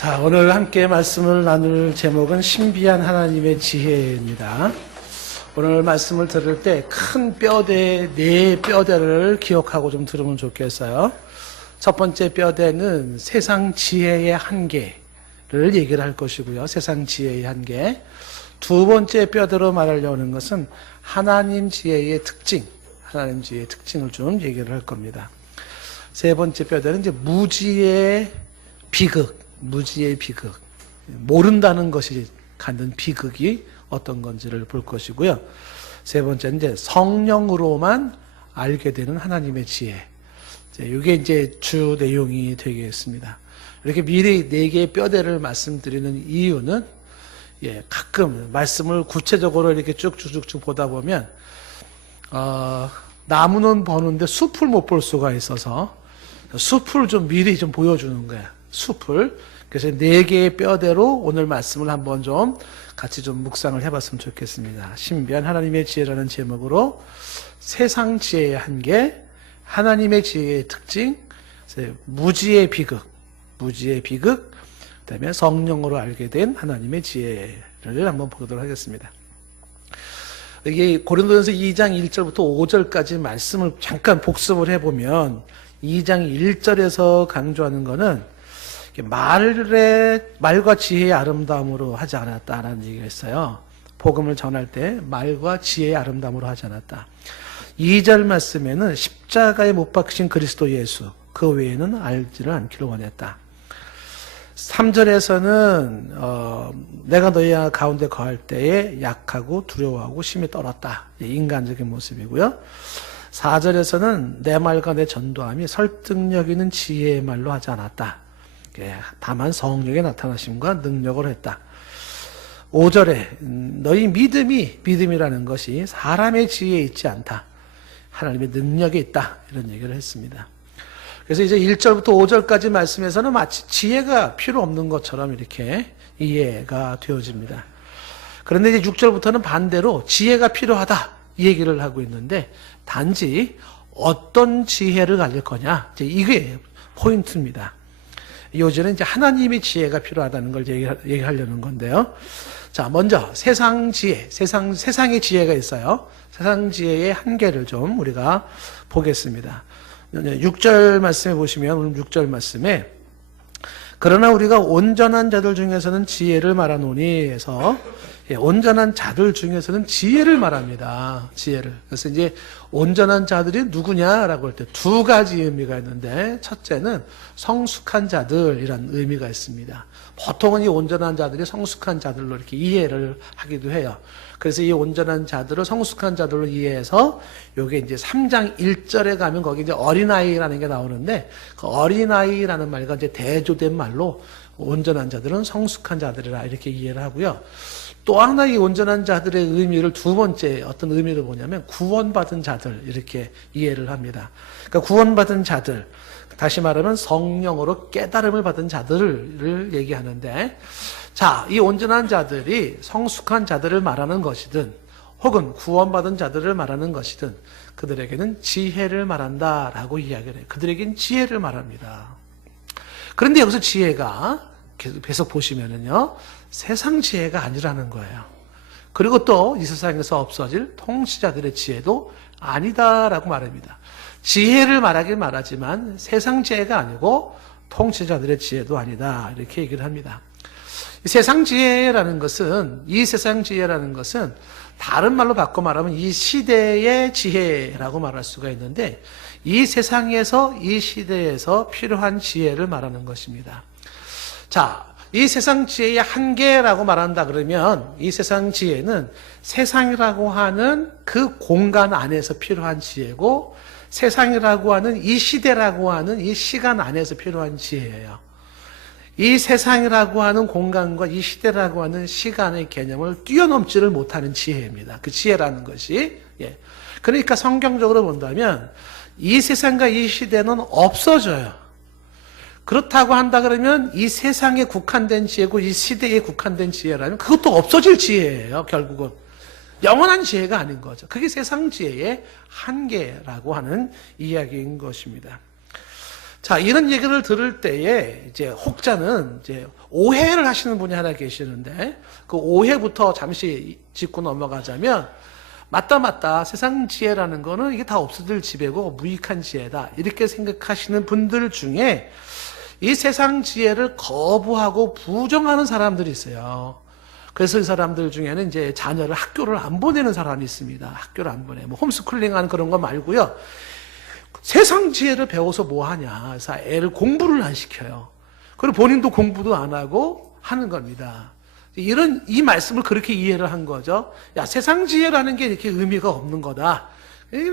자, 오늘 함께 말씀을 나눌 제목은 신비한 하나님의 지혜입니다. 오늘 말씀을 들을 때 큰 뼈대, 네 뼈대를 기억하고 좀 들으면 좋겠어요. 첫 번째 뼈대는 세상 지혜의 한계를 얘기를 할 것이고요. 세상 지혜의 한계. 두 번째 뼈대로 말하려고 하는 것은 하나님 지혜의 특징, 하나님 지혜의 특징을 좀 얘기를 할 겁니다. 세 번째 뼈대는 이제 무지의 비극, 무지의 비극, 모른다는 것이 갖는 비극이 어떤 건지를 볼 것이고요. 세 번째는 이제 성령으로만 알게 되는 하나님의 지혜. 이게 이제 주 내용이 되겠습니다. 이렇게 미리 네 개의 뼈대를 말씀드리는 이유는 가끔 말씀을 구체적으로 이렇게 쭉쭉쭉 보다 보면 나무는 보는데 숲을 못 볼 수가 있어서 숲을 좀 미리 좀 보여주는 거예요. 숲을. 그래서 네 개의 뼈대로 오늘 말씀을 한번 좀 같이 좀 묵상을 해봤으면 좋겠습니다. 신비한 하나님의 지혜라는 제목으로 세상 지혜의 한계, 하나님의 지혜의 특징, 무지의 비극, 그다음에 성령으로 알게 된 하나님의 지혜를 한번 보도록 하겠습니다. 이게 고린도전서 2장 1절부터 5절까지 말씀을 잠깐 복습을 해보면 2장 1절에서 강조하는 것은 말과 지혜의 아름다움으로 하지 않았다라는 얘기가 있어요. 복음을 전할 때 말과 지혜의 아름다움으로 하지 않았다. 2절 말씀에는 십자가에 못 박히신 그리스도 예수, 그 외에는 알지를 않기를 원했다. 3절에서는 내가 너희 가운데 거할 때에 약하고 두려워하고 심히 떨었다. 인간적인 모습이고요. 4절에서는 내 말과 내 전도함이 설득력 있는 지혜의 말로 하지 않았다. 다만 성령의 나타나심과 능력을 했다. 5절에 너희 믿음이라는 것이 사람의 지혜에 있지 않다. 하나님의 능력에 있다. 이런 얘기를 했습니다. 그래서 이제 1절부터 5절까지 말씀에서는 마치 지혜가 필요 없는 것처럼 이렇게 이해가 되어집니다. 그런데 이제 6절부터는 반대로 지혜가 필요하다. 이 얘기를 하고 있는데 단지 어떤 지혜를 알릴 거냐. 이게 포인트입니다. 요즘은 이제 하나님의 지혜가 필요하다는 걸 얘기하려는 건데요. 자, 먼저 세상 지혜, 세상의 지혜가 있어요. 세상 지혜의 한계를 좀 우리가 보겠습니다. 6절 말씀에 보시면 오늘 6절 말씀에 그러나 우리가 온전한 자들 중에서는 지혜를 말하노니 해서 온전한 자들 중에서는 지혜를 말합니다. 지혜를. 그래서 이제 온전한 자들이 누구냐라고 할 때 두 가지 의미가 있는데 첫째는 성숙한 자들이라는 의미가 있습니다. 보통은 이 온전한 자들이 성숙한 자들로 이렇게 이해를 하기도 해요. 그래서 이 온전한 자들을 성숙한 자들로 이해해서 요게 이제 3장 1절에 가면 거기 이제 어린아이라는 게 나오는데 그 어린아이라는 말과 이제 대조된 말로 온전한 자들은 성숙한 자들이라 이렇게 이해를 하고요. 또 하나 이 온전한 자들의 의미를 두 번째 어떤 의미를 보냐면 구원받은 자들 이렇게 이해를 합니다. 그러니까 구원받은 자들, 다시 말하면 성령으로 깨달음을 받은 자들을 얘기하는데 자, 이 온전한 자들이 성숙한 자들을 말하는 것이든 혹은 구원받은 자들을 말하는 것이든 그들에게는 지혜를 말한다라고 이야기를 해요. 그들에게는 지혜를 말합니다. 그런데 여기서 지혜가 계속 보시면은요, 세상 지혜가 아니라는 거예요. 그리고 또 이 세상에서 없어질 통치자들의 지혜도 아니다라고 말합니다. 지혜를 말하긴 말하지만 세상 지혜가 아니고 통치자들의 지혜도 아니다. 이렇게 얘기를 합니다. 이 세상 지혜라는 것은 다른 말로 바꿔 말하면 이 시대의 지혜라고 말할 수가 있는데 이 세상에서 이 시대에서 필요한 지혜를 말하는 것입니다. 자, 이 세상 지혜의 한계라고 말한다 그러면 이 세상 지혜는 세상이라고 하는 그 공간 안에서 필요한 지혜고 세상이라고 하는 이 시대라고 하는 이 시간 안에서 필요한 지혜예요. 이 세상이라고 하는 공간과 이 시대라고 하는 시간의 개념을 뛰어넘지를 못하는 지혜입니다. 그 지혜라는 것이. 그러니까 성경적으로 본다면 이 세상과 이 시대는 없어져요. 그렇다고 한다 그러면 이 세상에 국한된 지혜고 이 시대에 국한된 지혜라면 그것도 없어질 지혜예요. 결국은 영원한 지혜가 아닌 거죠. 그게 세상 지혜의 한계라고 하는 이야기인 것입니다. 자, 이런 얘기를 들을 때에 이제 혹자는 이제 오해를 하시는 분이 하나 계시는데 그 오해부터 잠시 짚고 넘어가자면 맞다 세상 지혜라는 거는 이게 다 없어질 지배고 무익한 지혜다 이렇게 생각하시는 분들 중에 이 세상 지혜를 거부하고 부정하는 사람들이 있어요. 그래서 이 사람들 중에는 이제 자녀를 학교를 안 보내는 사람이 있습니다. 학교를 안 보내. 뭐 홈스쿨링 하는 그런 거 말고요. 세상 지혜를 배워서 뭐 하냐. 그래서 애를 공부를 안 시켜요. 그리고 본인도 공부도 안 하고 하는 겁니다. 이 말씀을 그렇게 이해를 한 거죠. 야, 세상 지혜라는 게 이렇게 의미가 없는 거다.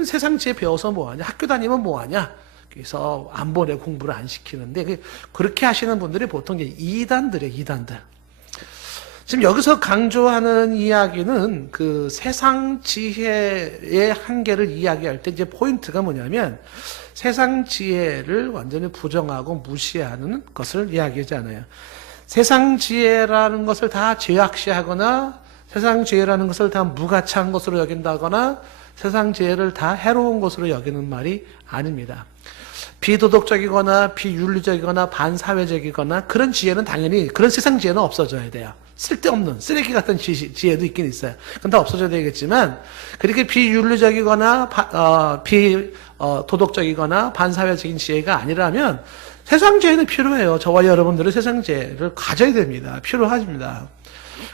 세상 지혜 배워서 뭐 하냐. 학교 다니면 뭐 하냐. 그래서 안 보내 공부를 안 시키는데 그렇게 하시는 분들이 보통 이단들이에요. 이단들. 지금 여기서 강조하는 이야기는 그 세상 지혜의 한계를 이야기할 때 이제 포인트가 뭐냐면 세상 지혜를 완전히 부정하고 무시하는 것을 이야기하지 않아요. 세상 지혜라는 것을 다 죄악시하거나 세상 지혜라는 것을 다 무가치한 것으로 여긴다거나 세상 지혜를 다 해로운 것으로 여기는 말이 아닙니다. 비도덕적이거나 비윤리적이거나 반사회적이거나 그런 지혜는 당연히 그런 세상 지혜는 없어져야 돼요. 쓸데없는 쓰레기 같은 지혜도 있긴 있어요. 그건 다 없어져야 되겠지만 그렇게 비윤리적이거나 비도덕적이거나 반사회적인 지혜가 아니라면 세상 지혜는 필요해요. 저와 여러분들은 세상 지혜를 가져야 됩니다. 필요합니다.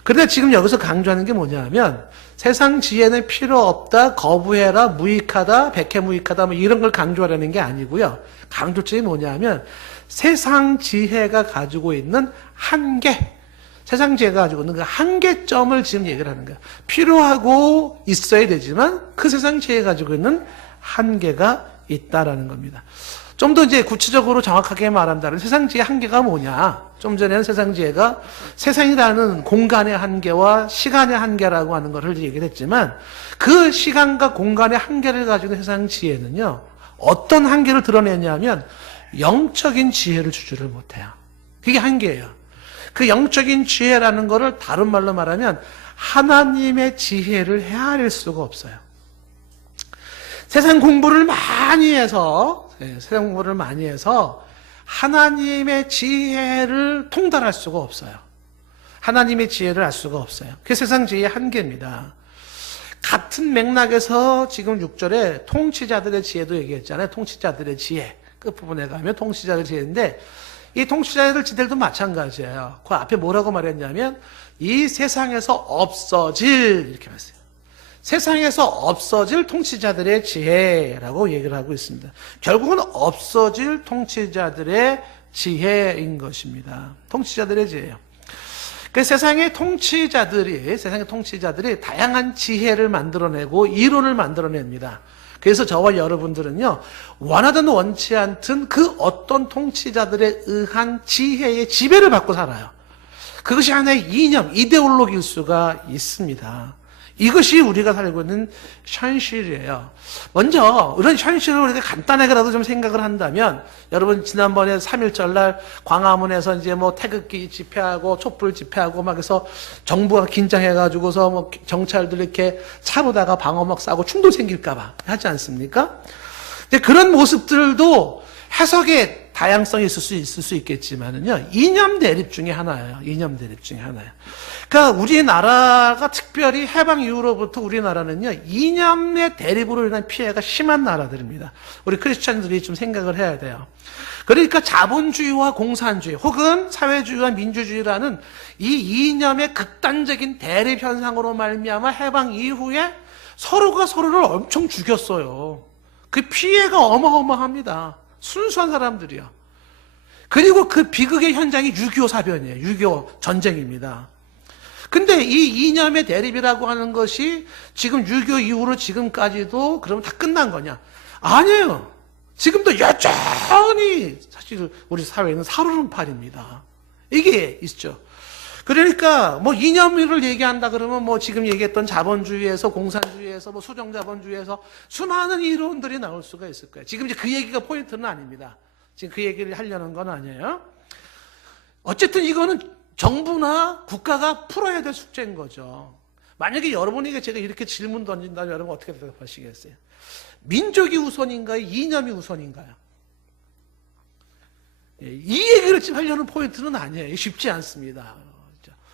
그런데 지금 여기서 강조하는 게 뭐냐면 세상 지혜는 필요 없다, 거부해라, 무익하다, 백해무익하다 뭐 이런 걸 강조하려는 게 아니고요. 강조점이 뭐냐면 세상 지혜가 가지고 있는 한계, 세상 지혜가 가지고 있는 그 한계점을 지금 얘기를 하는 거야. 필요하고 있어야 되지만 그 세상 지혜가 가지고 있는 한계가 있다라는 겁니다. 좀 더 이제 구체적으로 정확하게 말한다면 세상 지혜의 한계가 뭐냐? 좀 전에는 세상 지혜가 세상이라는 공간의 한계와 시간의 한계라고 하는 것을 얘기를 했지만 그 시간과 공간의 한계를 가지고 세상 지혜는요. 어떤 한계를 드러내냐면 영적인 지혜를 주지를 못해요. 그게 한계예요. 그 영적인 지혜라는 것을 다른 말로 말하면 하나님의 지혜를 헤아릴 수가 없어요. 세상 공부를 많이 해서 하나님의 지혜를 통달할 수가 없어요. 하나님의 지혜를 알 수가 없어요. 그게 세상 지혜의 한계입니다. 같은 맥락에서 지금 6절에 통치자들의 지혜도 얘기했잖아요. 통치자들의 지혜. 끝부분에 가면 통치자들의 지혜인데 이 통치자들 지혜들도 마찬가지예요. 그 앞에 뭐라고 말했냐면 이 세상에서 없어질 이렇게 말했어요. 세상에서 없어질 통치자들의 지혜라고 얘기를 하고 있습니다. 결국은 없어질 통치자들의 지혜인 것입니다. 통치자들의 지혜예요. 그 세상의 통치자들이 다양한 지혜를 만들어내고 이론을 만들어냅니다. 그래서 저와 여러분들은요, 원하든 원치 않든 그 어떤 통치자들에 의한 지혜의 지배를 받고 살아요. 그것이 하나의 이념, 이데올로기일 수가 있습니다. 이것이 우리가 살고 있는 현실이에요. 먼저 이런 현실을 우리가 간단하게라도 좀 생각을 한다면 여러분 지난번에 3.1절 날 광화문에서 이제 뭐 태극기 집회하고 촛불 집회하고 막 해서 정부가 긴장해가지고서 뭐 경찰들 이렇게 차로다가 방어막 쏴고 충돌 생길까봐 하지 않습니까? 근데 그런 모습들도 해석의 다양성이 있을 수 있겠지만은요, 이념 대립 중에 하나예요. 이념 대립 중에 하나예요. 그러니까 우리나라가 특별히 해방 이후로부터 우리나라는요, 이념의 대립으로 인한 피해가 심한 나라들입니다. 우리 크리스찬들이 좀 생각을 해야 돼요. 그러니까 자본주의와 공산주의 혹은 사회주의와 민주주의라는 이 이념의 극단적인 대립 현상으로 말미암아 해방 이후에 서로가 서로를 엄청 죽였어요. 그 피해가 어마어마합니다. 순수한 사람들이요. 그리고 그 비극의 현장이 6.25 사변이에요. 6.25 전쟁입니다. 근데 이 이념의 대립이라고 하는 것이 지금 6.25 이후로 지금까지도 그러면 다 끝난 거냐? 아니에요. 지금도 여전히 사실 우리 사회는 살얼음판입니다. 이게 있죠. 그러니까 뭐 이념을 얘기한다 그러면 뭐 지금 얘기했던 자본주의에서 공산주의에서 뭐 수정자본주의에서 수많은 이론들이 나올 수가 있을 거예요. 지금 이제 그 얘기가 포인트는 아닙니다. 지금 그 얘기를 하려는 건 아니에요. 어쨌든 이거는 정부나 국가가 풀어야 될 숙제인 거죠. 만약에 여러분에게 제가 이렇게 질문 던진다면 여러분 어떻게 대답하시겠어요? 민족이 우선인가요? 이념이 우선인가요? 이 얘기를 지금 하려는 포인트는 아니에요. 쉽지 않습니다.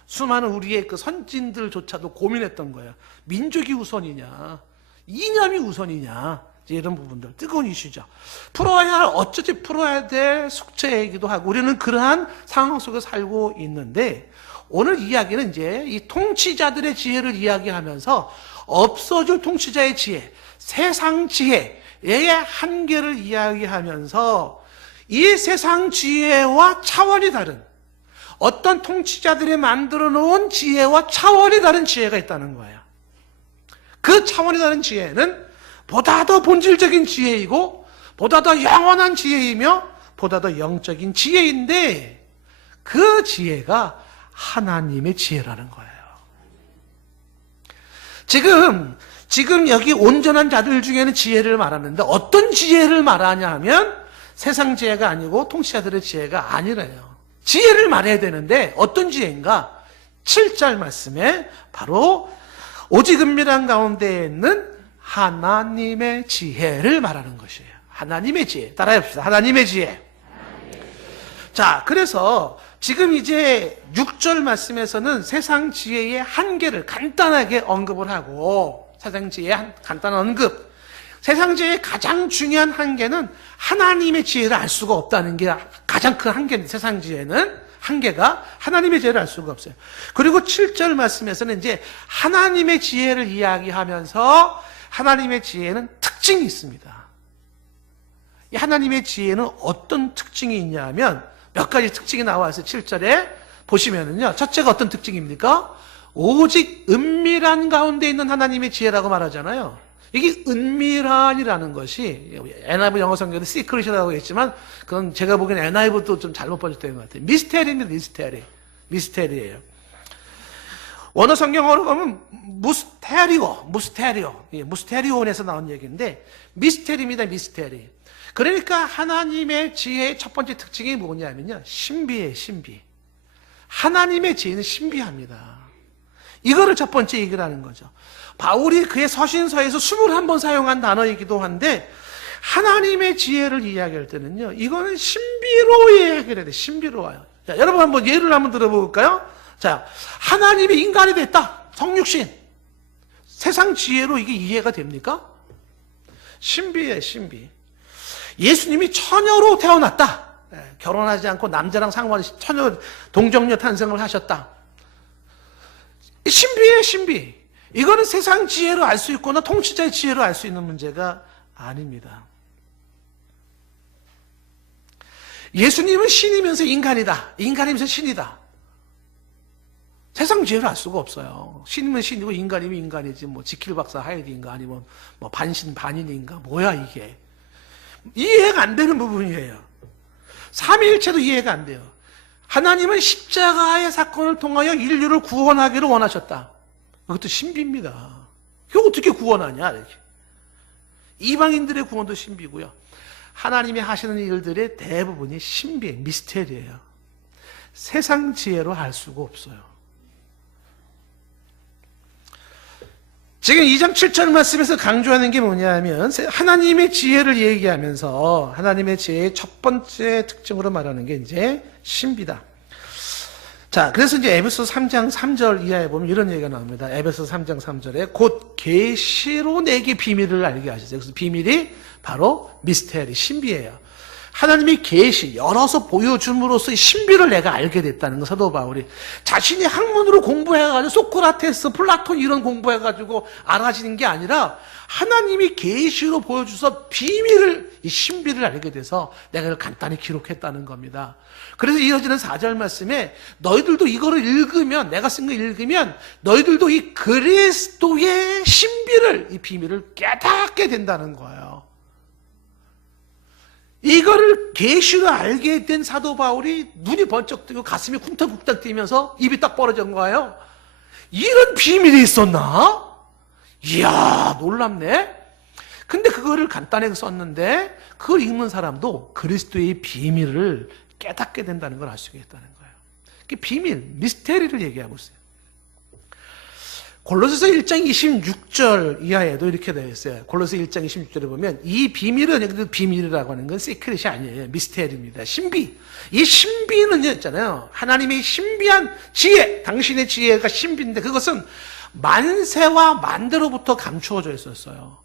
수많은 우리의 그 선진들조차도 고민했던 거예요. 민족이 우선이냐, 이념이 우선이냐, 이런 부분들 뜨거운 이슈죠. 풀어야 할, 어쩌지 풀어야 될 숙제이기도 하고, 우리는 그러한 상황 속에 살고 있는데, 오늘 이야기는 이제 이 통치자들의 지혜를 이야기하면서 없어질 통치자의 지혜, 세상 지혜의 한계를 이야기하면서 이 세상 지혜와 차원이 다른 어떤 통치자들이 만들어 놓은 지혜와 차원이 다른 지혜가 있다는 거예요. 그 차원이 다른 지혜는 보다 더 본질적인 지혜이고 보다 더 영원한 지혜이며 보다 더 영적인 지혜인데 그 지혜가 하나님의 지혜라는 거예요. 지금 여기 온전한 자들 중에는 지혜를 말하는데 어떤 지혜를 말하냐 하면 세상 지혜가 아니고 통치자들의 지혜가 아니래요. 지혜를 말해야 되는데 어떤 지혜인가? 7절 말씀에 바로 오직 은밀한 가운데 있는 하나님의 지혜를 말하는 것이에요. 하나님의 지혜. 따라해봅시다. 하나님의 지혜. 자, 그래서 지금 이제 6절 말씀에서는 세상 지혜의 한계를 간단하게 언급을 하고 세상 지혜의 간단한 언급. 세상 지혜의 가장 중요한 한계는 하나님의 지혜를 알 수가 없다는 게 가장 큰 한계입니다. 세상 지혜는 한계가 하나님의 지혜를 알 수가 없어요. 그리고 7절 말씀에서는 이제 하나님의 지혜를 이야기하면서 하나님의 지혜는 특징이 있습니다. 이 하나님의 지혜는 어떤 특징이 있냐 하면 몇 가지 특징이 나와서 7절에 보시면은요. 첫째가 어떤 특징입니까? 오직 은밀한 가운데 있는 하나님의 지혜라고 말하잖아요. 이게 은밀한이라는 것이 NIV 영어 성경에 시크릿이라고 했지만 그건 제가 보기엔 NIV도 좀 잘못 번역된 것 같아요. 미스테리입니다. 미스테리예요. 원어 성경어로 보면 무스테리온에서 나온 얘기인데 미스테리입니다. 미스테리. 그러니까 하나님의 지혜의 첫 번째 특징이 뭐냐면요. 신비예요. 신비. 하나님의 지혜는 신비합니다. 이거를 첫 번째 얘기를 하는 거죠. 바울이 그의 서신서에서 21번 사용한 단어이기도 한데 하나님의 지혜를 이야기할 때는요. 이거는 신비로 이야기를 해야 돼요. 신비로워요. 자, 여러분 한번 예를 한번 들어볼까요? 자, 하나님이 인간이 됐다. 성육신. 세상 지혜로 이게 이해가 됩니까? 신비예요. 신비. 예수님이 처녀로 태어났다. 결혼하지 않고 남자랑 상관없이 처녀 동정녀 탄생을 하셨다. 신비예요. 신비. 이거는 세상 지혜로 알 수 있거나 통치자의 지혜로 알 수 있는 문제가 아닙니다. 예수님은 신이면서 인간이다. 인간이면서 신이다. 세상 지혜로 알 수가 없어요. 신이면 신이고 인간이면 인간이지. 뭐 지킬 박사 하이드인가 아니면 뭐 반신 반인인가 뭐야 이게. 이해가 안 되는 부분이에요. 삼위일체도 이해가 안 돼요. 하나님은 십자가의 사건을 통하여 인류를 구원하기를 원하셨다. 그것도 신비입니다. 이거 어떻게 구원하냐 이렇게. 이방인들의 구원도 신비고요. 하나님이 하시는 일들의 대부분이 신비예요. 미스테리예요. 세상 지혜로 알 수가 없어요. 지금 2장 7절 말씀에서 강조하는 게 뭐냐면 하나님의 지혜를 얘기하면서 하나님의 지혜의 첫 번째 특징으로 말하는 게 이제 신비다. 자, 그래서 이제 에베소서 3장 3절 이하에 보면 이런 얘기가 나옵니다. 에베소서 3장 3절에 곧 계시로 내게 비밀을 알게 하셨어요. 그래서 비밀이 바로 미스테리, 신비예요. 하나님이 계시, 열어서 보여줌으로써 신비를 내가 알게 됐다는 거. 사도 바울이 자신이 학문으로 공부해가지고 소크라테스, 플라톤 이런 공부해가지고 알아지는 게 아니라 하나님이 계시로 보여줘서 비밀을, 이 신비를 알게 돼서 내가 이걸 간단히 기록했다는 겁니다. 그래서 이어지는 4절 말씀에 너희들도 이거를 읽으면, 내가 쓴 거 읽으면 너희들도 이 그리스도의 신비를, 이 비밀을 깨닫게 된다는 거예요. 이거를 계시로 알게 된 사도 바울이 눈이 번쩍 뜨고 가슴이 쿵탕쿵탕 뛰면서 입이 딱 벌어진 거예요. 이런 비밀이 있었나? 이야, 놀랍네. 근데 그거를 간단하게 썼는데 그걸 읽는 사람도 그리스도의 비밀을 깨닫게 된다는 걸 알 수 있다는 거예요. 비밀, 미스테리를 얘기하고 있어요. 골로새서 1장 26절 이하에도 이렇게 되어 있어요. 골로새 1장 26절에 보면 이 비밀은, 여기도 비밀이라고 하는 건 시크릿이 아니에요. 미스테리입니다. 신비. 이 신비는 있잖아요. 하나님의 신비한 지혜, 당신의 지혜가 신비인데 그것은 만세와 만대로부터 감추어져 있었어요.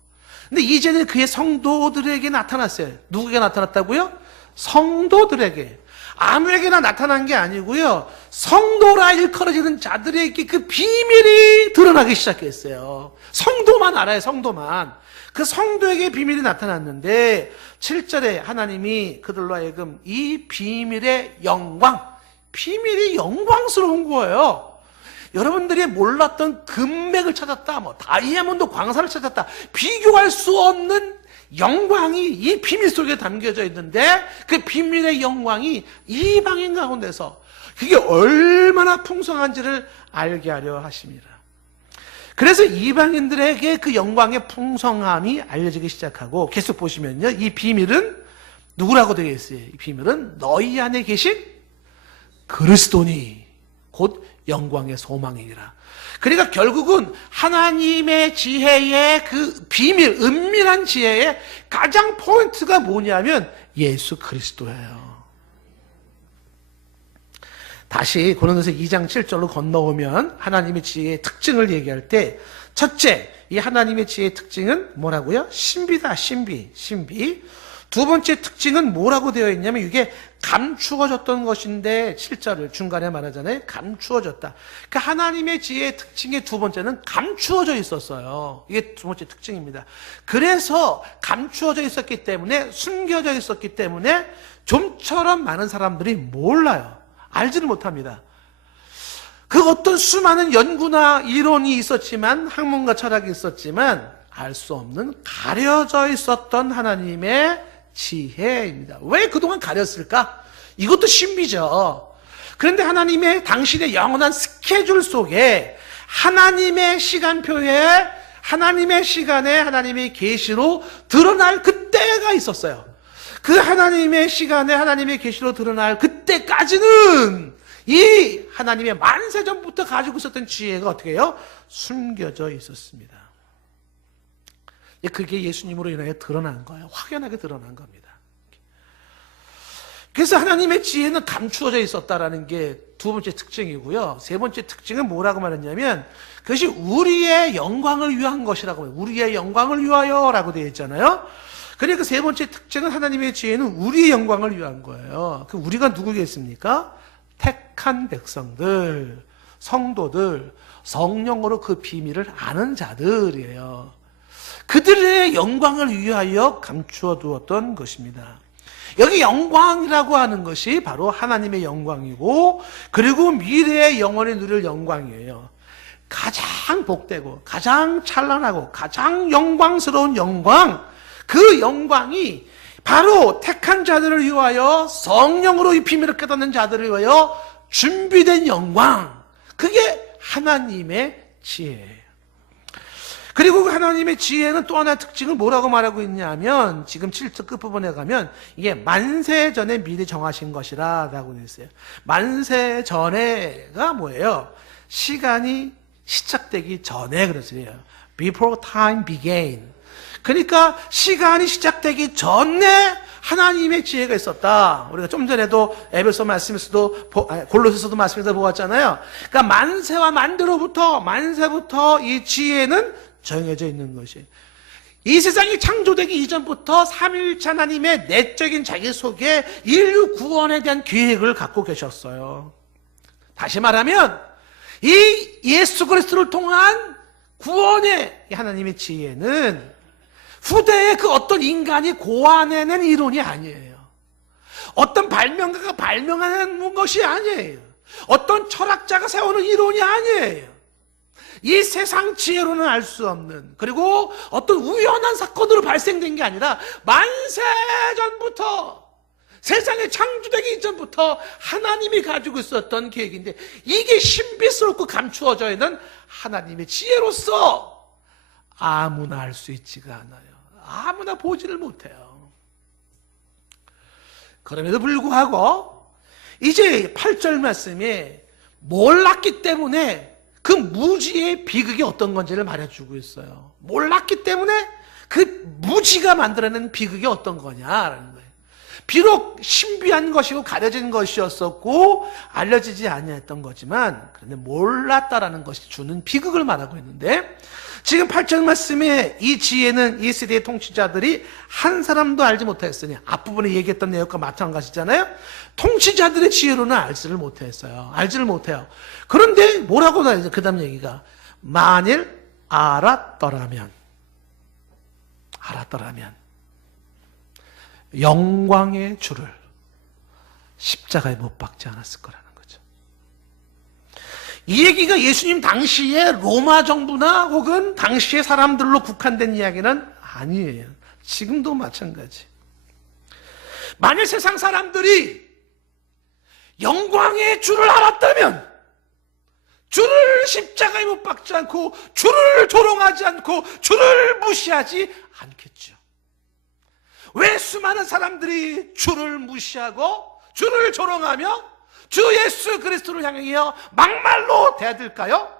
근데 이제는 그의 성도들에게 나타났어요. 누구에게 나타났다고요? 성도들에게. 아무에게나 나타난 게 아니고요. 성도라 일컬어지는 자들에게 그 비밀이 드러나기 시작했어요. 성도만 알아요. 성도만. 그 성도에게 비밀이 나타났는데 7절에 하나님이 그들로 하여금 이 비밀의 영광, 비밀이 영광스러운 거예요. 여러분들이 몰랐던 금맥을 찾았다, 뭐 다이아몬드 광산을 찾았다, 비교할 수 없는 영광이 이 비밀 속에 담겨져 있는데 그 비밀의 영광이 이방인 가운데서 그게 얼마나 풍성한지를 알게 하려 하십니다. 그래서 이방인들에게 그 영광의 풍성함이 알려지기 시작하고, 계속 보시면요, 이 비밀은 누구라고 되어 있어요? 이 비밀은 너희 안에 계신 그리스도니 곧 영광의 소망이니라. 그러니까 결국은 하나님의 지혜의 그 비밀, 은밀한 지혜의 가장 포인트가 뭐냐면 예수 그리스도예요. 다시 고린도서 2장 7절로 건너오면 하나님의 지혜의 특징을 얘기할 때, 첫째, 이 하나님의 지혜의 특징은 뭐라고요? 신비다. 신비. 두 번째 특징은 뭐라고 되어 있냐면 이게 감추어졌던 것인데, 7절을 중간에 말하잖아요. 감추어졌다. 그러니까 하나님의 지혜의 특징의 두 번째는 감추어져 있었어요. 이게 두 번째 특징입니다. 그래서 감추어져 있었기 때문에, 숨겨져 있었기 때문에 좀처럼 많은 사람들이 몰라요. 알지를 못합니다. 그 어떤 수많은 연구나 이론이 있었지만, 학문과 철학이 있었지만 알 수 없는 가려져 있었던 하나님의 지혜입니다. 왜 그동안 가렸을까? 이것도 신비죠. 그런데 하나님의 당신의 영원한 스케줄 속에 하나님의 시간표에, 하나님의 시간에 하나님의 계시로 드러날 그때가 있었어요. 그 하나님의 시간에 하나님의 계시로 드러날 그때까지는 이 하나님의 만세전부터 가지고 있었던 지혜가 어떻게 해요? 숨겨져 있었습니다. 그게 예수님으로 인하여 드러난 거예요. 확연하게 드러난 겁니다. 그래서 하나님의 지혜는 감추어져 있었다라는 게 두 번째 특징이고요. 세 번째 특징은 뭐라고 말했냐면 그것이 우리의 영광을 위한 것이라고 해요. 우리의 영광을 위하여라고 되어 있잖아요. 그러니까 세 번째 특징은 하나님의 지혜는 우리의 영광을 위한 거예요. 그 우리가 누구겠습니까? 택한 백성들, 성도들, 성령으로 그 비밀을 아는 자들이에요. 그들의 영광을 위하여 감추어 두었던 것입니다. 여기 영광이라고 하는 것이 바로 하나님의 영광이고, 그리고 미래의 영원히 누릴 영광이에요. 가장 복되고 가장 찬란하고 가장 영광스러운 영광, 그 영광이 바로 택한 자들을 위하여, 성령으로 이 비밀을 깨닫는 자들을 위하여 준비된 영광, 그게 하나님의 지혜예요. 그리고 하나님의 지혜는 또 하나의 특징을 뭐라고 말하고 있냐면, 지금 7절 끝부분에 가면 이게 만세 전에 미리 정하신 것이라 라고 되어 있어요. 만세 전에가 뭐예요? 시간이 시작되기 전에, 그랬어요. Before time began. 그러니까 시간이 시작되기 전에 하나님의 지혜가 있었다. 우리가 좀 전에도 에베소 말씀에서도, 골로새서도 말씀에서 보았잖아요. 그러니까 만세와 만세부터 이 지혜는 정해져 있는 것이, 이 세상이 창조되기 이전부터 삼위일체 하나님의 내적인 자기 속에 인류 구원에 대한 계획을 갖고 계셨어요. 다시 말하면 이 예수 그리스도를 통한 구원의 하나님의 지혜는 후대에 그 어떤 인간이 고안해낸 이론이 아니에요. 어떤 발명가가 발명하는 것이 아니에요. 어떤 철학자가 세우는 이론이 아니에요. 이 세상 지혜로는 알 수 없는, 그리고 어떤 우연한 사건으로 발생된 게 아니라 만세전부터, 세상에 창조되기 이전부터 하나님이 가지고 있었던 계획인데, 이게 신비스럽고 감추어져 있는 하나님의 지혜로서 아무나 알 수 있지가 않아요. 아무나 보지를 못해요. 그럼에도 불구하고 이제 8절 말씀에 몰랐기 때문에 그 무지의 비극이 어떤 건지를 말해주고 있어요. 몰랐기 때문에 그 무지가 만들어낸 비극이 어떤 거냐라는 거예요. 비록 신비한 것이고 가려진 것이었었고 알려지지 아니했던 거지만 그런데 몰랐다라는 것이 주는 비극을 말하고 있는데, 지금 8절 말씀에 이 지혜는 이 세대의 통치자들이 한 사람도 알지 못하였으니, 앞부분에 얘기했던 내용과 마찬가지잖아요. 통치자들의 지혜로는 알지를 못했어요. 알지를 못해요. 그런데 뭐라고 나오죠? 그 다음 얘기가 만일 알았더라면 영광의 주를 십자가에 못 박지 않았을 거라는 거죠. 이 얘기가 예수님 당시에 로마 정부나 혹은 당시의 사람들로 국한된 이야기는 아니에요. 지금도 마찬가지. 만일 세상 사람들이 영광의 주를 알았다면 주를 십자가에 못 박지 않고 주를 조롱하지 않고 주를 무시하지 않겠죠. 왜 수많은 사람들이 주를 무시하고 주를 조롱하며 주 예수 그리스도를 향하여 막말로 대들까요?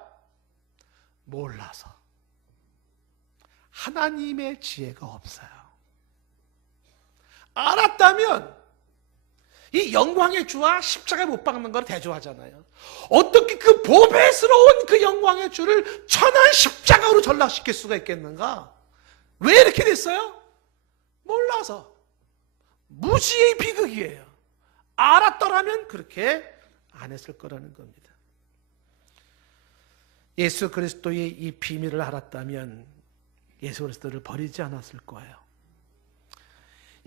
몰라서. 하나님의 지혜가 없어요. 알았다면 이 영광의 주와 십자가에 못 박는 걸 대조하잖아요. 어떻게 그 보배스러운 그 영광의 주를 천한 십자가로 전락시킬 수가 있겠는가? 왜 이렇게 됐어요? 몰라서. 무지의 비극이에요. 알았더라면 그렇게 안 했을 거라는 겁니다. 예수 그리스도의 이 비밀을 알았다면 예수 그리스도를 버리지 않았을 거예요.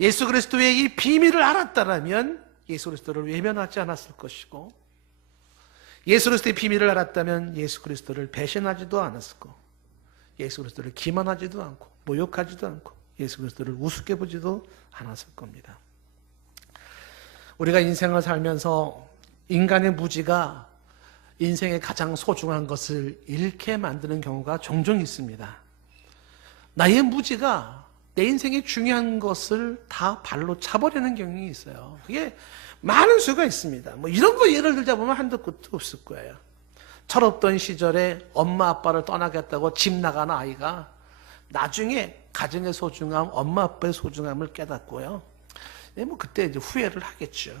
예수 그리스도의 이 비밀을 알았다면 예수 그리스도를 외면하지 않았을 것이고, 예수 그리스도의 비밀을 알았다면 예수 그리스도를 배신하지도 않았을 거고, 예수 그리스도를 기만하지도 않고 모욕하지도 않고 예수 그리스도를 우습게 보지도 않았을 겁니다. 우리가 인생을 살면서 인간의 무지가 인생의 가장 소중한 것을 잃게 만드는 경우가 종종 있습니다. 나의 무지가 내 인생의 중요한 것을 다 발로 차버리는 경향이 있어요. 그게 많은 수가 있습니다. 뭐 이런 거 예를 들자 보면 한도 끝도 없을 거예요. 철없던 시절에 엄마 아빠를 떠나겠다고 집 나가는 아이가 나중에 가정의 소중함, 엄마 아빠의 소중함을 깨닫고요. 뭐 그때 이제 후회를 하겠죠.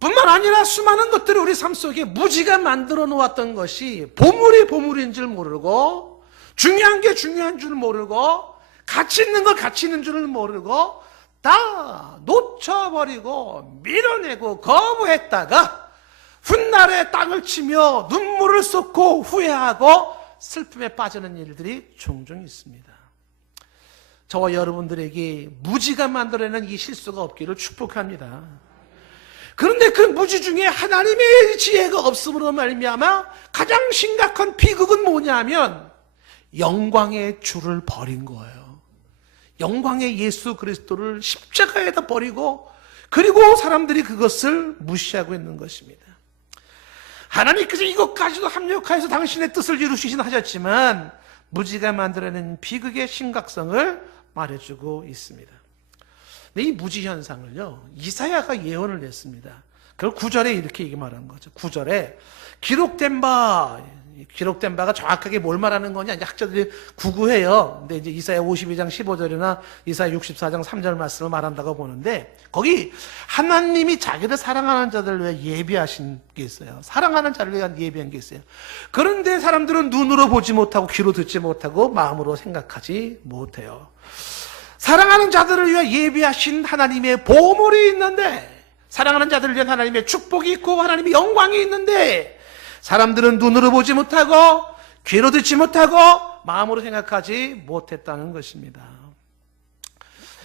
뿐만 아니라 수많은 것들을 우리 삶 속에 무지가 만들어 놓았던 것이 보물이 보물인 줄 모르고, 중요한 게 중요한 줄 모르고, 가치 있는 걸 가치 있는 줄을 모르고 다 놓쳐버리고 밀어내고 거부했다가 훗날에 땅을 치며 눈물을 쏟고 후회하고 슬픔에 빠지는 일들이 종종 있습니다. 저와 여러분들에게 무지가 만들어내는 이 실수가 없기를 축복합니다. 그런데 그 무지 중에 하나님의 지혜가 없음으로 말미암아 가장 심각한 비극은 뭐냐면 영광의 주를 버린 거예요. 영광의 예수 그리스도를 십자가에다 버리고, 그리고 사람들이 그것을 무시하고 있는 것입니다. 하나님께서 이것까지도 합력하여서 당신의 뜻을 이루시긴 하셨지만 무지가 만들어낸 비극의 심각성을 말해주고 있습니다. 이 무지 현상을요, 이사야가 예언을 냈습니다. 그걸 9절에 이렇게 말하는 거죠. 9절에 기록된 바가 정확하게 뭘 말하는 거냐, 이제 학자들이 구구해요. 근데 이제 이사야 52장 15절이나 이사야 64장 3절 말씀을 말한다고 보는데, 거기 하나님이 자기를 사랑하는 자들을 위해 예비하신 게 있어요. 사랑하는 자를 위한 예비한 게 있어요. 그런데 사람들은 눈으로 보지 못하고 귀로 듣지 못하고 마음으로 생각하지 못해요. 사랑하는 자들을 위해 예비하신 하나님의 보물이 있는데, 사랑하는 자들을 위한 하나님의 축복이 있고 하나님의 영광이 있는데, 사람들은 눈으로 보지 못하고 귀로 듣지 못하고 마음으로 생각하지 못했다는 것입니다.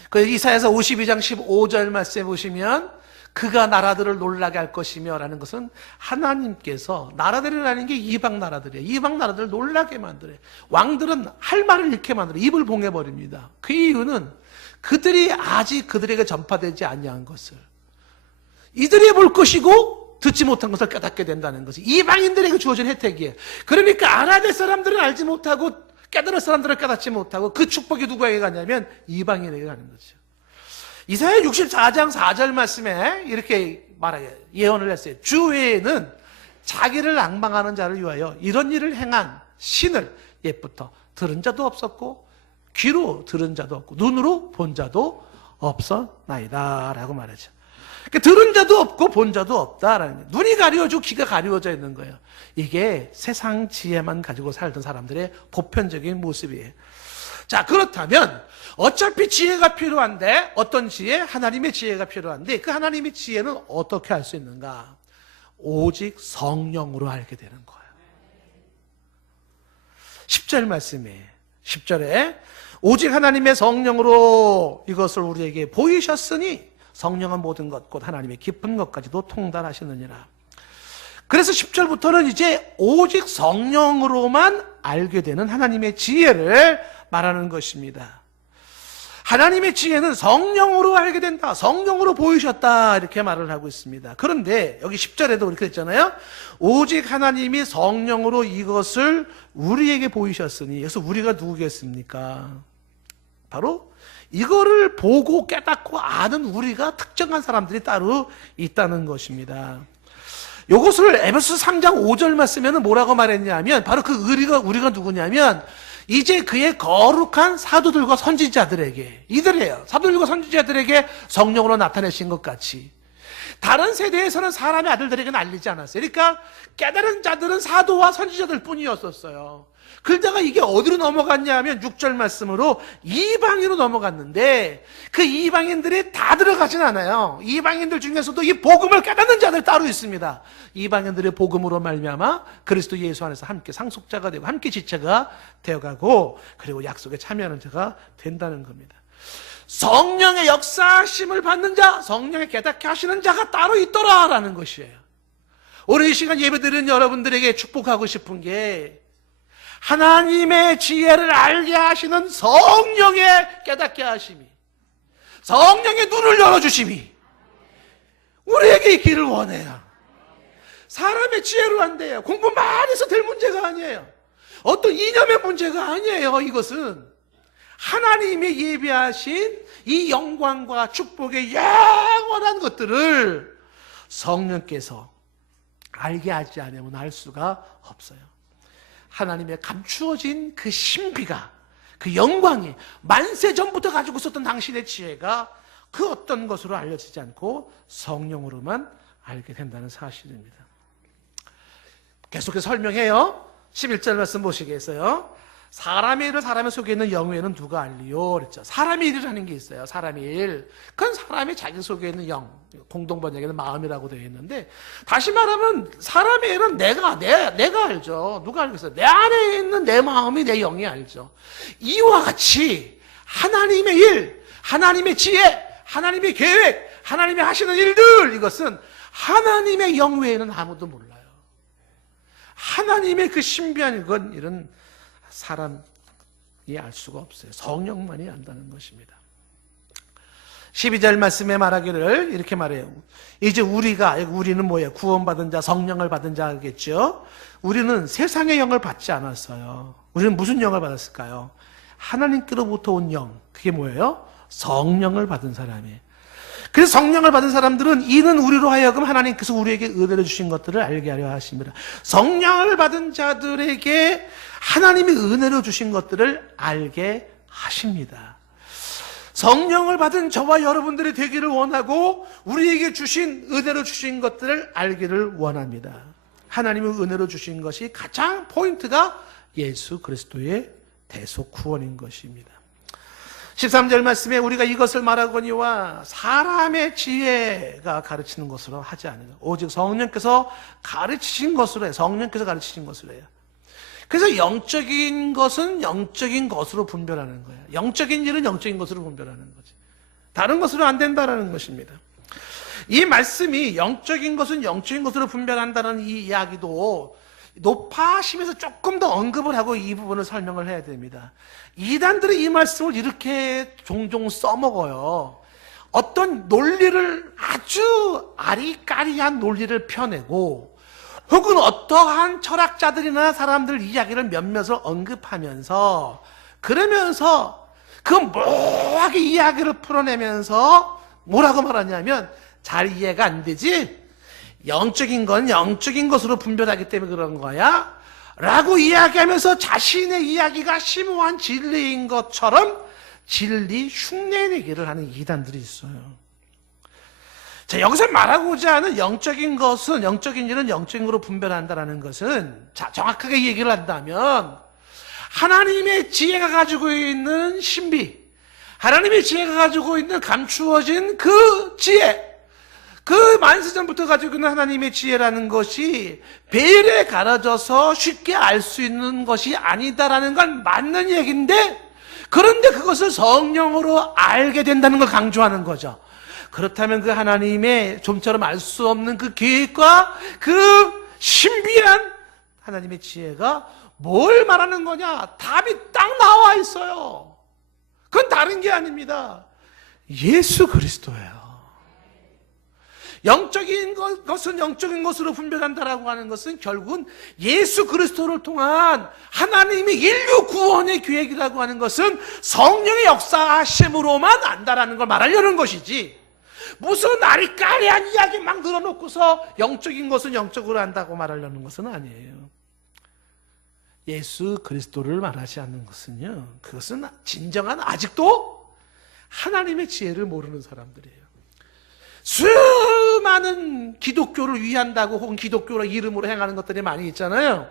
그 이사야서 52장 15절 말씀에 보시면 그가 나라들을 놀라게 할 것이며 라는 것은 하나님께서, 나라들이라는 게 이방 나라들이에요. 이방 나라들을 놀라게 만들어요. 왕들은 할 말을 잃게 만들어요. 입을 봉해버립니다. 그 이유는 그들이 아직 그들에게 전파되지 아니한 것을 이들이 볼 것이고 듣지 못한 것을 깨닫게 된다는 것이 이방인들에게 주어진 혜택이에요. 그러니까 알아야 될 사람들은 알지 못하고 깨달을 사람들은 깨닫지 못하고 그 축복이 누구에게 가냐면 이방인에게 가는 거죠. 이사야 64장 4절 말씀에 이렇게 말해요. 예언을 했어요. 주 외에는 자기를 앙망하는 자를 위하여 이런 일을 행한 신을 옛부터 들은 자도 없었고 귀로 들은 자도 없고 눈으로 본 자도 없었나이다 라고 말하죠. 그러니까 들은 자도 없고 본 자도 없다라는 거예요. 눈이 가려지고 귀가 가려져 있는 거예요. 이게 세상 지혜만 가지고 살던 사람들의 보편적인 모습이에요. 자, 그렇다면 어차피 지혜가 필요한데, 어떤 지혜? 하나님의 지혜가 필요한데, 그 하나님의 지혜는 어떻게 알 수 있는가? 오직 성령으로 알게 되는 거예요. 10절 말씀이에요. 10절에 오직 하나님의 성령으로 이것을 우리에게 보이셨으니 성령은 모든 것 곧 하나님의 깊은 것까지도 통달하시느니라. 그래서 10절부터는 이제 오직 성령으로만 알게 되는 하나님의 지혜를 말하는 것입니다. 하나님의 지혜는 성령으로 알게 된다. 성령으로 보이셨다. 이렇게 말을 하고 있습니다. 그런데 여기 10절에도 그렇게 했잖아요. 오직 하나님이 성령으로 이것을 우리에게 보이셨으니, 여기서 우리가 누구겠습니까? 바로 이거를 보고 깨닫고 아는 우리가 특정한 사람들이 따로 있다는 것입니다. 이것을 에베소서 3장 5절만 쓰면 뭐라고 말했냐면, 바로 그 우리가 누구냐면 이제 그의 거룩한 사도들과 선지자들에게, 이들이에요. 사도들과 선지자들에게 성령으로 나타내신 것 같이 다른 세대에서는 사람의 아들들에게는 알리지 않았어요. 그러니까 깨달은 자들은 사도와 선지자들 뿐이었었어요. 그러다가 이게 어디로 넘어갔냐 하면 6절 말씀으로 이방인으로 넘어갔는데, 그 이방인들이 다 들어가진 않아요. 이방인들 중에서도 이 복음을 깨닫는 자들 따로 있습니다. 이방인들의 복음으로 말미암아 그리스도 예수 안에서 함께 상속자가 되고 함께 지체가 되어가고, 그리고 약속에 참여하는 자가 된다는 겁니다. 성령의 역사하심을 받는 자, 성령의 깨닫게 하시는 자가 따로 있더라라는 것이에요. 오늘 이 시간 예배드리는 여러분들에게 축복하고 싶은 게, 하나님의 지혜를 알게 하시는 성령의 깨닫게 하심이, 성령의 눈을 열어주심이 우리에게 있기를 원해요. 사람의 지혜로 안 돼요. 공부 많이 해서 될 문제가 아니에요. 어떤 이념의 문제가 아니에요. 이것은 하나님의 예비하신 이 영광과 축복의 영원한 것들을 성령께서 알게 하지 않으면 알 수가 없어요. 하나님의 감추어진 그 신비가, 그 영광이 만세 전부터 가지고 있었던 당신의 지혜가 그 어떤 것으로 알려지지 않고 성령으로만 알게 된다는 사실입니다. 계속해서 설명해요. 11절 말씀 보시겠어요? 사람의 일을 사람의 속에 있는 영외에는 누가 알리요? 그랬죠. 사람의 일이라는 게 있어요. 사람의 일. 그건 사람이 자기 속에 있는 영, 공동번역에는 마음이라고 되어 있는데, 다시 말하면 사람의 일은 내가 알죠. 누가 알겠어요? 내 안에 있는 내 마음이, 내 영이 알죠. 이와 같이 하나님의 일, 하나님의 지혜, 하나님의 계획, 하나님이 하시는 일들, 이것은 하나님의 영 외에는 아무도 몰라요. 하나님의 그 신비한 일은 사람이 알 수가 없어요. 성령만이 안다는 것입니다. 12절 말씀에 말하기를 이렇게 말해요. 이제 우리는 뭐예요? 구원받은 자, 성령을 받은 자겠죠. 우리는 세상의 영을 받지 않았어요. 우리는 무슨 영을 받았을까요? 하나님께로부터 온 영. 그게 뭐예요? 성령을 받은 사람이에요. 그래서 성령을 받은 사람들은 이는 우리로 하여금 하나님께서 우리에게 은혜를 주신 것들을 알게 하려 하십니다. 성령을 받은 자들에게 하나님이 은혜로 주신 것들을 알게 하십니다. 성령을 받은 저와 여러분들이 되기를 원하고, 우리에게 주신 은혜로 주신 것들을 알기를 원합니다. 하나님의 은혜로 주신 것이 가장 포인트가 예수 그리스도의 대속 구원인 것입니다. 13절 말씀에 우리가 이것을 말하거니와 사람의 지혜가 가르치는 것으로 하지 않으려 오직 성령께서 가르치신 것으로 해요. 성령께서 가르치신 것으로 해요. 그래서 영적인 것은 영적인 것으로 분별하는 거예요. 영적인 일은 영적인 것으로 분별하는 거지. 다른 것으로 안 된다는 것입니다. 이 말씀이 영적인 것은 영적인 것으로 분별한다는 이 이야기도 높아심에서 조금 더 언급을 하고 이 부분을 설명을 해야 됩니다. 이단들이 이 말씀을 이렇게 종종 써먹어요. 어떤 논리를, 아주 아리까리한 논리를 펴내고, 혹은 어떠한 철학자들이나 사람들 이야기를 몇몇을 언급하면서, 그러면서 그 묘하게 이야기를 풀어내면서 뭐라고 말하냐면, 잘 이해가 안 되지? 영적인 건 영적인 것으로 분별하기 때문에 그런 거야 라고 이야기하면서 자신의 이야기가 심오한 진리인 것처럼 진리 흉내내기를 하는 이단들이 있어요. 자, 여기서 말하고자 하는 영적인 것은, 영적인 일은 영적인 거로 분별한다는 것은, 자, 정확하게 얘기를 한다면 하나님의 지혜가 가지고 있는 신비, 하나님의 지혜가 가지고 있는 감추어진 그 지혜, 그 만세전부터 가지고 있는 하나님의 지혜라는 것이 베일에 가려져서 쉽게 알 수 있는 것이 아니다라는 건 맞는 얘기인데, 그런데 그것을 성령으로 알게 된다는 걸 강조하는 거죠. 그렇다면 그 하나님의 좀처럼 알 수 없는 그 계획과 그 신비한 하나님의 지혜가 뭘 말하는 거냐? 답이 딱 나와 있어요. 그건 다른 게 아닙니다. 예수 그리스도예요. 영적인 것은 영적인 것으로 분별한다라고 하는 것은 결국은 예수 그리스도를 통한 하나님의 인류 구원의 계획이라고 하는 것은 성령의 역사하심으로만 안다라는 걸 말하려는 것이지, 무슨 아리까리한 이야기 막 늘어놓고서 영적인 것은 영적으로 한다고 말하려는 것은 아니에요. 예수 그리스도를 말하지 않는 것은요, 그것은 진정한 아직도 하나님의 지혜를 모르는 사람들이에요. 수많은 기독교를 위한다고 혹은 기독교의 이름으로 행하는 것들이 많이 있잖아요.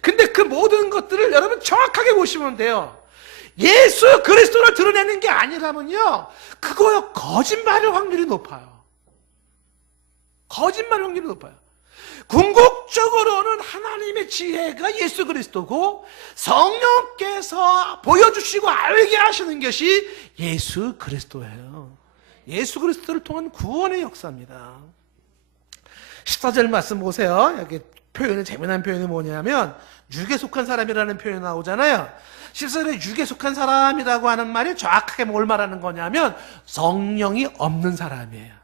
근데 그 모든 것들을 여러분 정확하게 보시면 돼요. 예수 그리스도를 드러내는 게 아니라면요, 그거요 거짓말일 확률이 높아요. 거짓말 확률이 높아요. 궁극적으로는 하나님의 지혜가 예수 그리스도고 성령께서 보여주시고 알게 하시는 것이 예수 그리스도예요. 예수 그리스도를 통한 구원의 역사입니다. 14절 말씀 보세요. 여기 표현은, 재미난 표현이 뭐냐면 육에 속한 사람이라는 표현이 나오잖아요. 14절에 육에 속한 사람이라고 하는 말이 정확하게 뭘 말하는 거냐면 성령이 없는 사람이에요.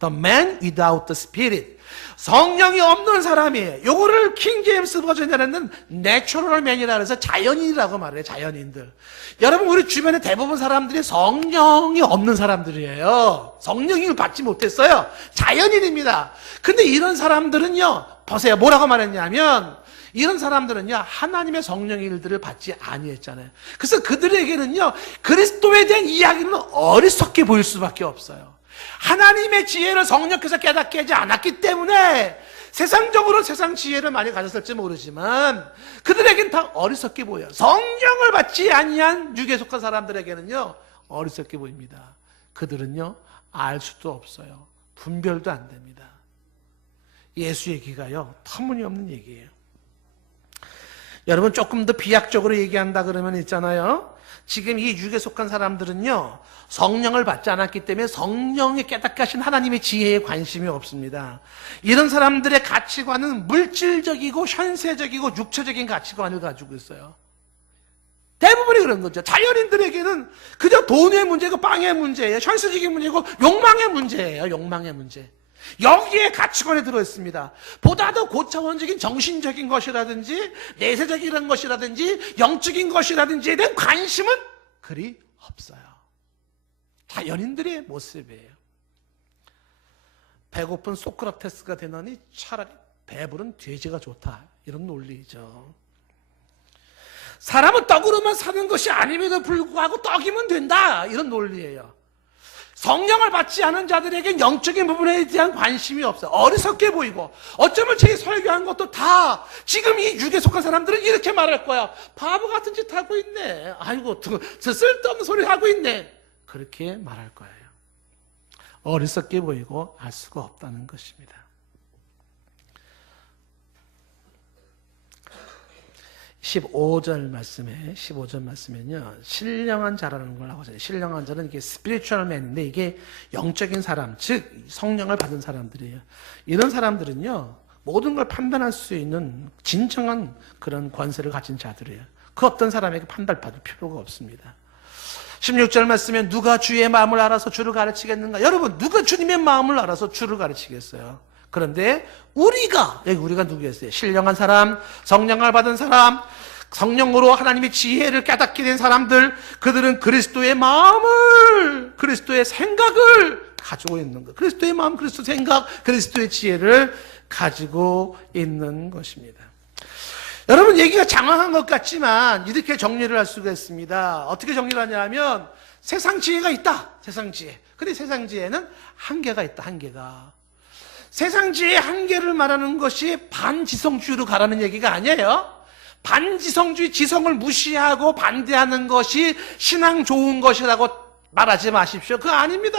The man without the spirit. 성령이 없는 사람이에요. 요거를 킹 제임스 버전에는 natural man이라 해서 자연인이라고 말해요. 자연인들. 여러분, 우리 주변에 대부분 사람들이 성령이 없는 사람들이에요. 성령을 받지 못했어요. 자연인입니다. 근데 이런 사람들은요, 보세요. 뭐라고 말했냐면, 이런 사람들은요, 하나님의 성령의 일들을 받지 아니했잖아요. 그래서 그들에게는요, 그리스도에 대한 이야기는 어리석게 보일 수밖에 없어요. 하나님의 지혜를 성령께서 깨닫게 하지 않았기 때문에 세상적으로 세상 지혜를 많이 가졌을지 모르지만 그들에겐 다 어리석게 보여요. 성령을 받지 아니한 육에 속한 사람들에게는요, 어리석게 보입니다. 그들은요, 알 수도 없어요. 분별도 안 됩니다. 예수 얘기가요, 터무니없는 얘기예요. 여러분, 조금 더 비약적으로 얘기한다 그러면 있잖아요, 지금 이 육에 속한 사람들은요, 성령을 받지 않았기 때문에 성령이 깨닫게 하신 하나님의 지혜에 관심이 없습니다. 이런 사람들의 가치관은 물질적이고 현세적이고 육체적인 가치관을 가지고 있어요. 대부분이 그런 거죠. 자연인들에게는 그저 돈의 문제고 빵의 문제예요. 현세적인 문제고 욕망의 문제예요. 욕망의 문제. 여기에 가치관이 들어있습니다. 보다 더 고차원적인 정신적인 것이라든지 내세적인 것이라든지 영적인 것이라든지에 대한 관심은 그리 없어요. 자연인들의 모습이에요. 배고픈 소크라테스가 되느니 차라리 배부른 돼지가 좋다, 이런 논리죠. 사람은 떡으로만 사는 것이 아님에도 불구하고 떡이면 된다, 이런 논리예요. 성령을 받지 않은 자들에겐 영적인 부분에 대한 관심이 없어요. 어리석게 보이고, 어쩌면 제 설교한 것도 다 지금 이 육에 속한 사람들은 이렇게 말할 거야. 바보 같은 짓 하고 있네. 아이고, 저 쓸데없는 소리 하고 있네. 그렇게 말할 거예요. 어리석게 보이고 알 수가 없다는 것입니다. 15절 말씀에는요, 신령한 자라는 걸 하거든요. 신령한 자는 이게 스피리추얼 맨인데, 이게 영적인 사람, 즉 성령을 받은 사람들이에요. 이런 사람들은요, 모든 걸 판단할 수 있는 진정한 그런 권세를 가진 자들이에요. 그 어떤 사람에게 판단받을 필요가 없습니다. 16절 말씀에 누가 주의 마음을 알아서 주를 가르치겠는가? 여러분, 누가 주님의 마음을 알아서 주를 가르치겠어요? 그런데 우리가, 여기 우리가 누구였어요? 신령한 사람, 성령을 받은 사람, 성령으로 하나님의 지혜를 깨닫게 된 사람들, 그들은 그리스도의 마음을, 그리스도의 생각을 가지고 있는 것. 그리스도의 마음, 그리스도의 생각, 그리스도의 지혜를 가지고 있는 것입니다. 여러분, 얘기가 장황한 것 같지만 이렇게 정리를 할 수가 있습니다. 어떻게 정리를 하냐면 세상 지혜가 있다. 세상 지혜. 근데 세상 지혜는 한계가 있다. 한계가. 세상 지혜의 한계를 말하는 것이 반지성주의로 가라는 얘기가 아니에요. 반지성주의, 지성을 무시하고 반대하는 것이 신앙 좋은 것이라고 말하지 마십시오. 그거 아닙니다.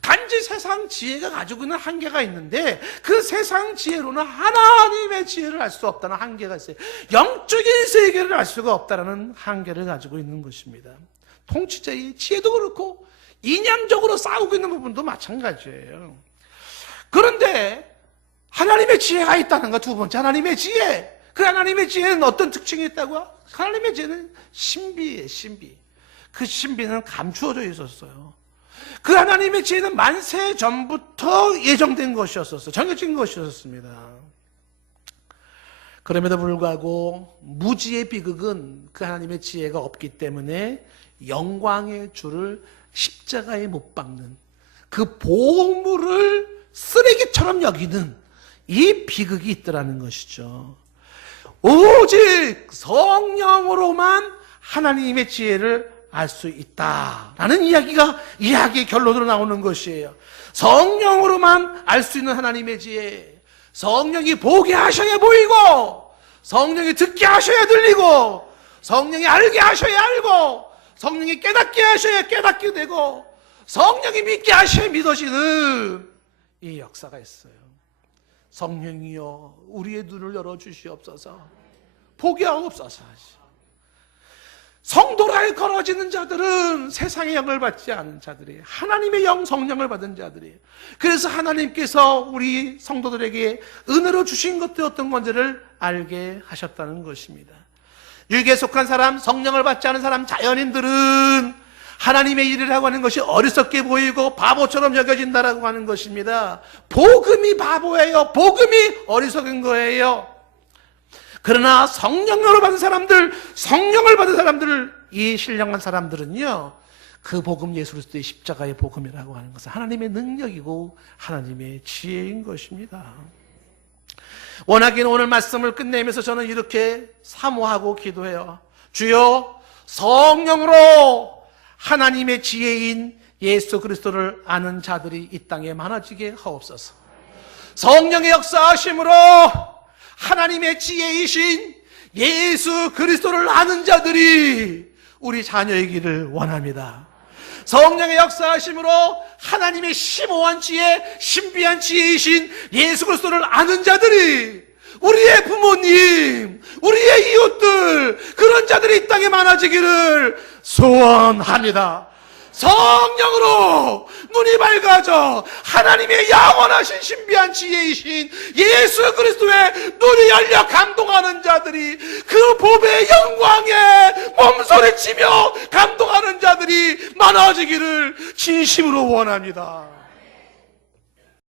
단지 세상 지혜가 가지고 있는 한계가 있는데 그 세상 지혜로는 하나님의 지혜를 알 수 없다는 한계가 있어요. 영적인 세계를 알 수가 없다는 한계를 가지고 있는 것입니다. 통치자의 지혜도 그렇고 이념적으로 싸우고 있는 부분도 마찬가지예요. 그런데 하나님의 지혜가 있다는 것, 두 번째 하나님의 지혜. 그 하나님의 지혜는 어떤 특징이 있다고요? 하나님의 지혜는 신비예요. 신비. 그 신비는 감추어져 있었어요. 그 하나님의 지혜는 만세 전부터 예정된 것이었었어요. 정해진 것이었습니다. 그럼에도 불구하고 무지의 비극은 그 하나님의 지혜가 없기 때문에 영광의 주를 십자가에 못 박는 그 보물을 쓰레기처럼 여기는 이 비극이 있더라는 것이죠. 오직 성령으로만 하나님의 지혜를 알 수 있다라는 이야기의 결론으로 나오는 것이에요. 성령으로만 알 수 있는 하나님의 지혜. 성령이 보게 하셔야 보이고, 성령이 듣게 하셔야 들리고, 성령이 알게 하셔야 알고, 성령이 깨닫게 하셔야 깨닫게 되고, 성령이 믿게 하셔야 믿어지는 이 역사가 있어요. 성령이여 우리의 눈을 열어주시옵소서. 보게 하옵소서. 성도라 일컬어지는 자들은 세상의 영을 받지 않은 자들이에요. 하나님의 영, 성령을 받은 자들이에요. 그래서 하나님께서 우리 성도들에게 은혜로 주신 것도 어떤 건지를 알게 하셨다는 것입니다. 율계에 속한 사람, 성령을 받지 않은 사람, 자연인들은 하나님의 일을 하고 하는 것이 어리석게 보이고 바보처럼 여겨진다라고 하는 것입니다. 복음이 바보예요. 복음이 어리석은 거예요. 그러나 성령으로 받은 사람들, 성령을 받은 사람들, 이 신령한 사람들은요, 그 복음, 예수 그리스도의 십자가의 복음이라고 하는 것은 하나님의 능력이고 하나님의 지혜인 것입니다. 워낙에는 오늘 말씀을 끝내면서 저는 이렇게 사모하고 기도해요. 주여, 성령으로 하나님의 지혜인 예수 그리스도를 아는 자들이 이 땅에 많아지게 하옵소서. 성령의 역사하심으로 하나님의 지혜이신 예수 그리스도를 아는 자들이 우리 자녀이기를 원합니다. 성령의 역사하심으로 하나님의 심오한 지혜, 신비한 지혜이신 예수 그리스도를 아는 자들이 우리의 부모님, 우리의 이웃들, 그런 자들이 이 땅에 많아지기를 소원합니다. 성령으로 눈이 밝아져 하나님의 영원하신 신비한 지혜이신 예수 그리스도의 눈이 열려 감동하는 자들이, 그 복의 영광에 몸소리치며 감동하는 자들이 많아지기를 진심으로 원합니다.